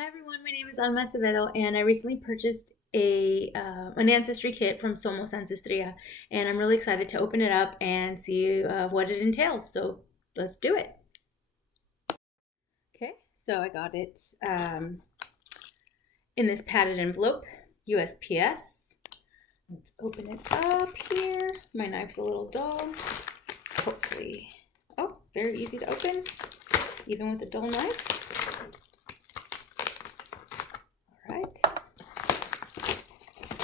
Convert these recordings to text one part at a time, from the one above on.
Hi everyone, my name is Alma Acevedo and I recently purchased an ancestry kit from SOMOS Ancestria, and I'm really excited to open it up and see what it entails. So let's do it. Okay, so I got it in this padded envelope, USPS. Let's open it up here. My knife's a little dull. Hopefully, oh, very easy to open, even with a dull knife. Right.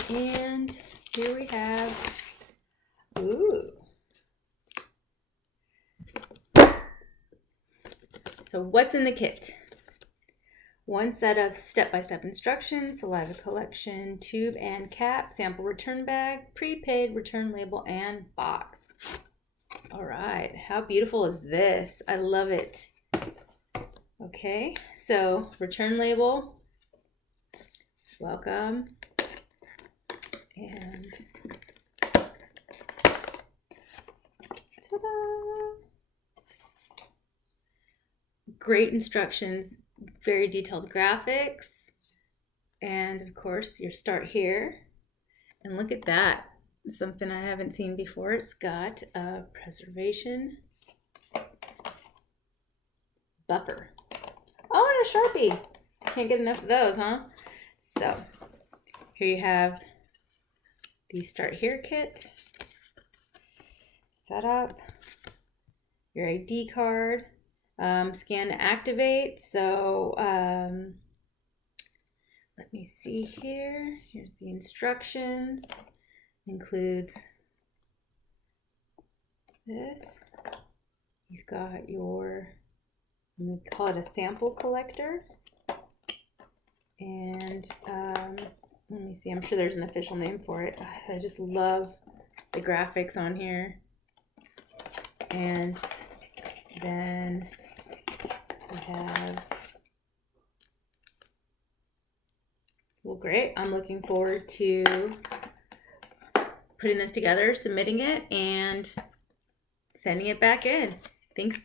And here we have, ooh. So what's in the kit? One set of step-by-step instructions, saliva collection, tube and cap, sample return bag, prepaid return label, and box. All right, how beautiful is this? I love it. Okay, so return label. Welcome. And ta-da! Great instructions, very detailed graphics, and of course your start here. And look at that, something I haven't seen before. It's got a preservation buffer. Oh, and a Sharpie. Can't get enough of those, huh? So here you have the Start Here kit, setup, your ID card, scan to activate. So let me see here. Here's the instructions. Includes this. You've got your, I'm going to call it a sample collector. And let me see, I'm sure there's an official name for it. I just love the graphics on here. And then we have, well, great. I'm looking forward to putting this together, submitting it, and sending it back in. Thanks.